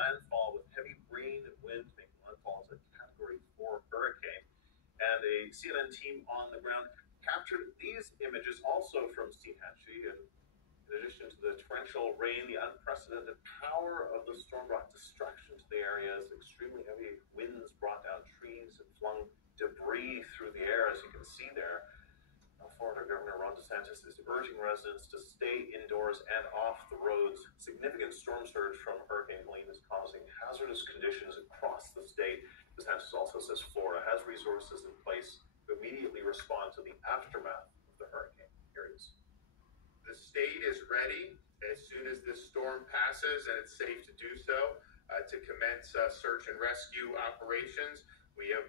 landfall with heavy rain and wind, making landfall as a Category 4 hurricane. And a CNN team on the ground captured these images also from Steinhatchee. And in addition to the torrential rain, the unprecedented power of the storm brought destruction to the area as extremely heavy winds brought down trees and flung debris through the air, as you can see there. Florida Governor Ron DeSantis is urging residents to stay indoors and off the roads. Significant storm surge from Hurricane Helene is causing hazardous conditions across the state. DeSantis also says Florida has resources in place to immediately respond to the aftermath of the hurricane. Here it is. The state is ready as soon as this storm passes and it's safe to do so to commence search and rescue operations. We have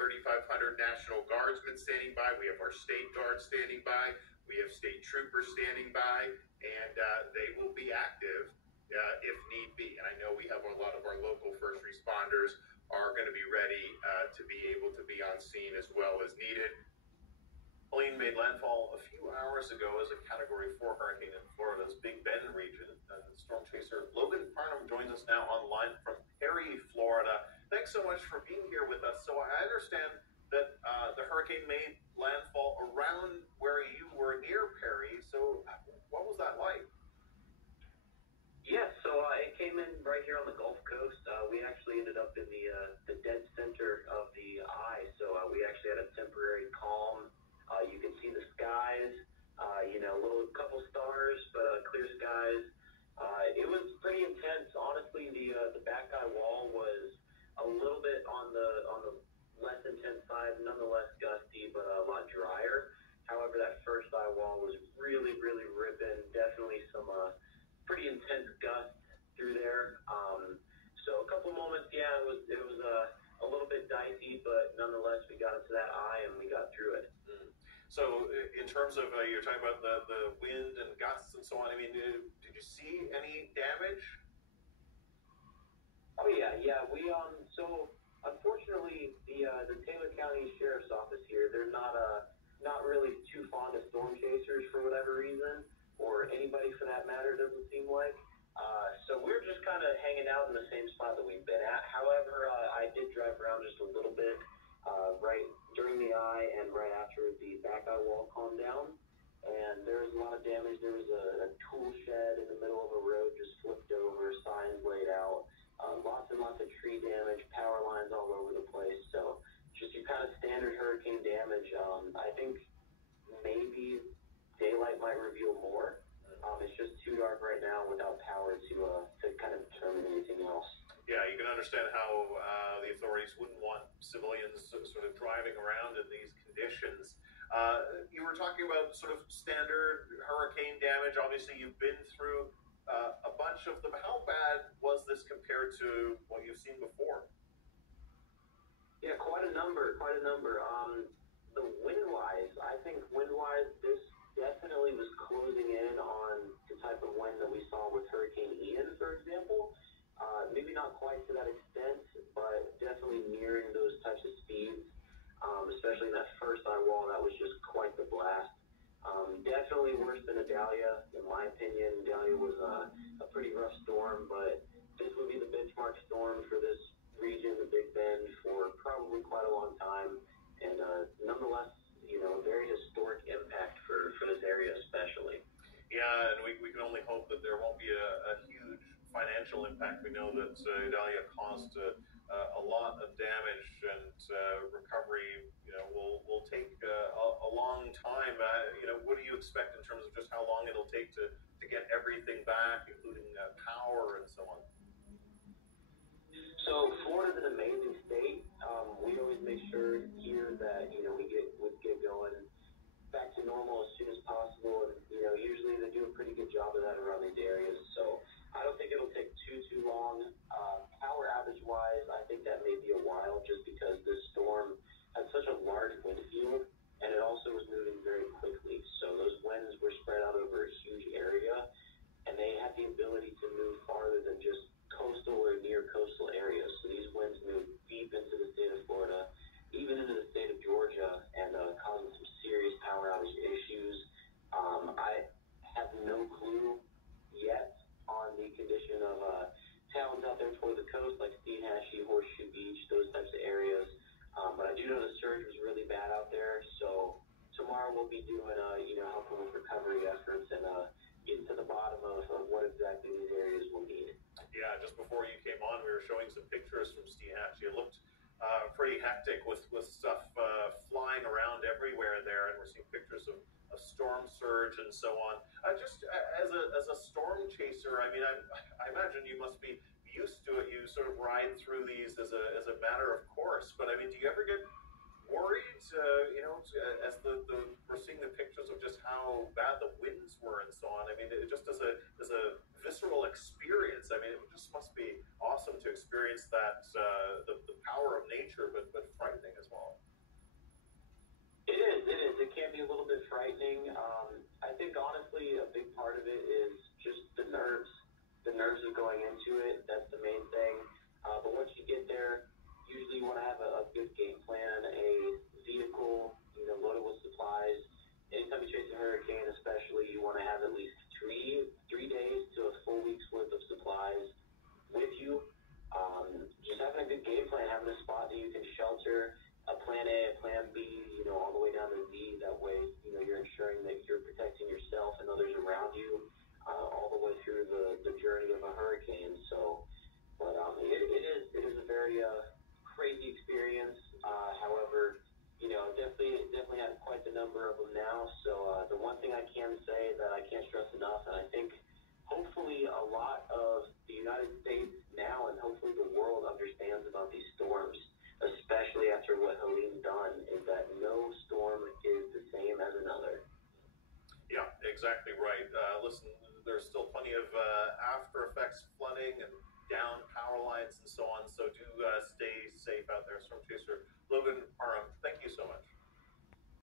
3,500 National Guardsmen standing by. We have our state guards standing by. We have state troopers standing by, and they will be active if need be. And I know we have a lot of our local first responders are going to be ready to be able to be on scene as well as needed. Helene made landfall a few hours ago as a Category 4 hurricane in Florida's Big Bend region. Storm chaser Logan Parnham joins us now online from Perry, Florida. Thanks so much for being here with us. So I understand that the hurricane made landfall around where you were near Perry. So what was that like? Yeah, so it came in right here on the Gulf Coast. We actually ended up in the dead center of the eye. So we actually had a temporary calm. You can see the skies, a little couple stars, but clear skies. It was pretty intense. Honestly, the back eye wall was a little bit on the less intense side, nonetheless gusty, but a lot drier. However, that first eye wall was really, really ripping. Definitely some pretty intense gusts through there. So a couple moments, yeah, it was a little bit dicey, but nonetheless, we got into that eye and we got through it. So in terms of, you're talking about the wind and gusts and so on, I mean, did you see any damage? Oh, yeah. We, so unfortunately, the Taylor County Sheriff's Office here, they're not really too fond of storm chasers for whatever reason, or anybody for that matter, doesn't seem like. So we're just kind of hanging out in the same spot that we've been at. However, I did drive around just a little bit, right during the eye and right after the back eye wall calmed down, and there was a lot of damage. There was a tool shed in the middle of a road just flipped over, signs laid out, lots and lots of tree damage, power lines all over the place. So just your kind of standard hurricane damage. I think maybe daylight might reveal more. It's just too dark right now without power to kind of determine anything else. Yeah, you can understand how the authorities wouldn't want civilians sort of driving around in these conditions. You were talking about sort of standard hurricane damage. Obviously, you've been through a bunch of them. How bad was this compared to what you've seen before? Yeah, quite a number. The wind-wise, I think wind-wise, this definitely was closing in on the type of wind that we saw with Hurricane Ian, for example. Maybe not quite to that extent, but definitely nearing those types of speeds, especially in that first eye wall. That was just quite the blast. Definitely worse than Idalia, in my opinion. Idalia was a pretty rough storm, but this would be the benchmark storm for this region, the Big Bend, for probably quite a long time. And nonetheless, a very historic impact for this area especially. Yeah, and we can only hope that there won't be a huge financial impact. We know that Idalia caused a lot of damage, and recovery, will take a long time. What do you expect in terms of just how long it'll take to get everything back, including power and so on? So Florida's an amazing state. We always make sure here that we get going back to normal as soon as possible, and usually they do a pretty good job of that around these areas. So I don't think it'll take too long. Power outage wise, I think that may be a while, just because this storm had such a large wind field, and it also was moving very quickly. So those winds were spread out over a huge area, and they had the ability to move farther than just coastal or near coastal areas. So these winds moved deep into the state of Florida, even into the state of Georgia, and causing some serious power outage issues. I have no clue yet on the condition of towns out there going toward the coast, like Steenhatchee, Horseshoe Beach, those types of areas. But I do know the surge was really bad out there, so tomorrow we'll be doing, helping with recovery efforts and getting to the bottom of what exactly these areas will need. Yeah, just before you came on, we were showing some pictures from Steenhatchee. It looked pretty hectic with stuff flying around everywhere there, and we're seeing pictures of storm surge and so on. Just as a storm chaser, I mean, I imagine you must be used to it. You sort of ride through these as a matter of course. But I mean, do you ever get worried? As we're seeing the pictures of just how bad the winds were and so on. I mean, it just as a visceral experience. I mean, it just must be awesome to experience that the power of nature, but frightening as well. It is. It can be a little bit frightening. I think honestly, a big part of it is just the nerves. The nerves of going into it. That's the main thing. But once you get there, usually you want to have a good game plan, a vehicle, loaded with supplies. Anytime you chase a hurricane, especially, you want to have at least three days to a full week's worth of supplies with you. Just having a good game plan, having a spot that you can shelter, a plan A, a plan B, all the way down to Z. That way, you're ensuring that you're protecting yourself and others around you all the way through the journey of a hurricane. So, but it is a very crazy experience. However, definitely had quite the number of them now. So the one thing I can say that I can't stress enough, and I think hopefully a lot of the United States now and hopefully the world understands about these storms, especially after what Helene done, is that no storm is the same as another. Yeah, exactly right. Listen, there's still plenty of after effects, flooding and down power lines and so on. So do stay safe out there.